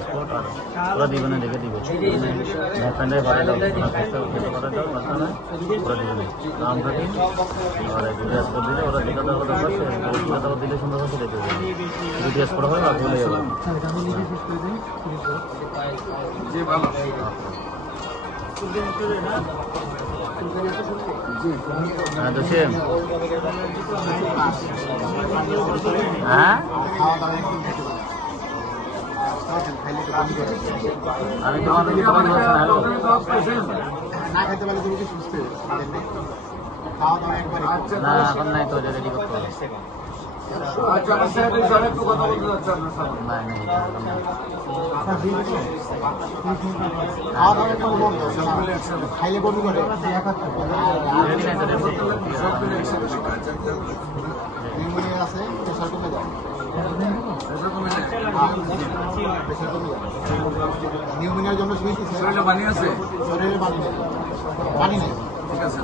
spot আর ওরা দিবেনে দেখে দিবে প্যান্ডাই ভরে দাও খেতে করে দাও মাঝখানে ওরা দিবেনে নাম কাটি আর দুটো স্পট দিলে ওরা যেটা দেওয়া দরকার সেটা দিলে সুন্দর হচ্ছে দেখে দেবে দুটো স্পট হবে আর ভুলে যাবে হ্যাঁ তো সেম হ্যাঁ আমি তোমার না এখন নাই তো রেডি করতে হবে খাইলে কবি করে আছে প্রেশার কমে যায় নিউমোনিয়ার জন্য শরীরে পানি আছে শরীরে পানি নেই ঠিক আছে